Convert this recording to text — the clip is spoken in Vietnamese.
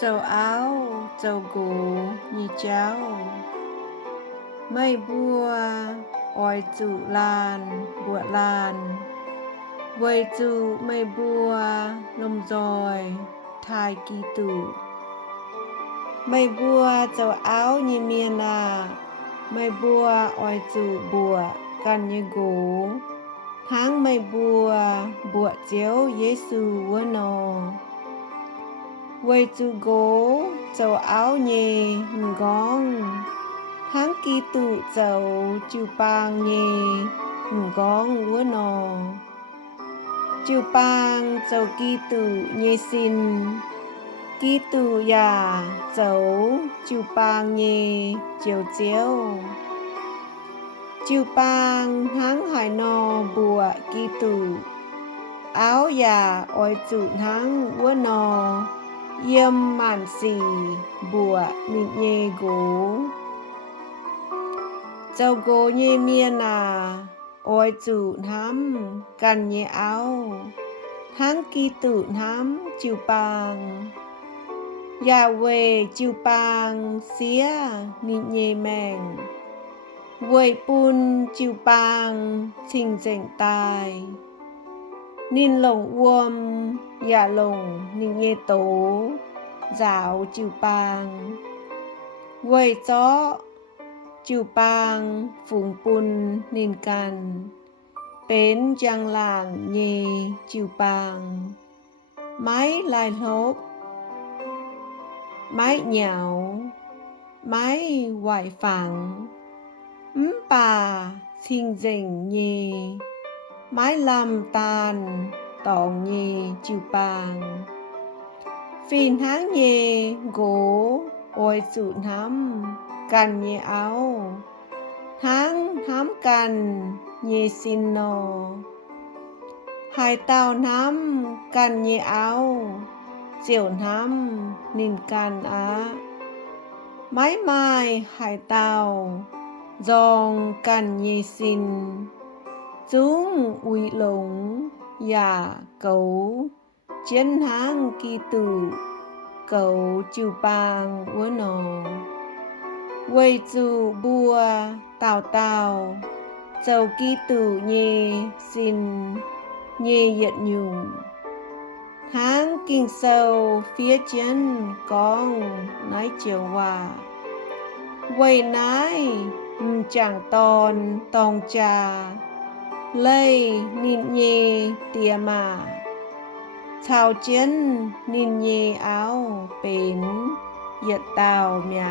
Châu áo, châu gỗ như cháu. Mây bua, oi trụ lan, bụa lan. Quay trụ mây bua, lông rồi, thai kỳ tụ. Mây bua, châu áo như miên à. Mây bua, oi trụ bụa, căn như gỗ. Tháng mây bua, bụa chiếu Giê-xu vua nô. Quay trụ gỗ, châu áo nhì, ngón. Tháng kỳ tụ châu, chư bang nhì, ngón vua nô. Chư bang, châu kỳ tụ nhì xin. Kỳ tụ ya, châu, chư bang nhì, chiều chiếu. Chư bang, tháng hải nô bùa kỳ tụ. Áo ya, oi trụ tháng vua nô. Yêm màn xì, bùa nịnh nhê gỗ. Châu gỗ nhê miên à, oi trụ thám, căn nhê áo. Tháng kỳ tụ thám, chư bang. Ya quê chư bang, xía, nịnh nhê mèng. Quê bùn chư bang, trình dành tài. Nín lồng uôm, ya lồng nịnh nhê tố. Giáo chư bang. Quê chó, chư bang, phùng bùn nín căn. Bến giang làng nhê chư bang. Máy lai lốp. Máy nhạo. Máy hoài phẳng. Bà xin dành nhê. Máy làm tàn tòng nhê chư bang. Phìn tháng nhê gỗ oi trụ thám căn nhê áo. Tháng thám căn nhê xin nô. Hai tàu thám căn nhê áo. Diệu thám nín căn á. Mái mai hai tàu dòng căn nhê xin. Chúng uy lống ya cấu. Chiến tháng kỳ tụ cấu chư bang vua nô. Quay trụ bùa tàu tàu. Châu kỳ tụ nhê xin nhê yết nhung. Tháng kinh sâu phía chiến con nái chiều hòa. Quay nái chẳng tòn tòng trà. Lây nín nhê tìa mà. Thảo chiến nín nhê áo bến yết tàu mẹ.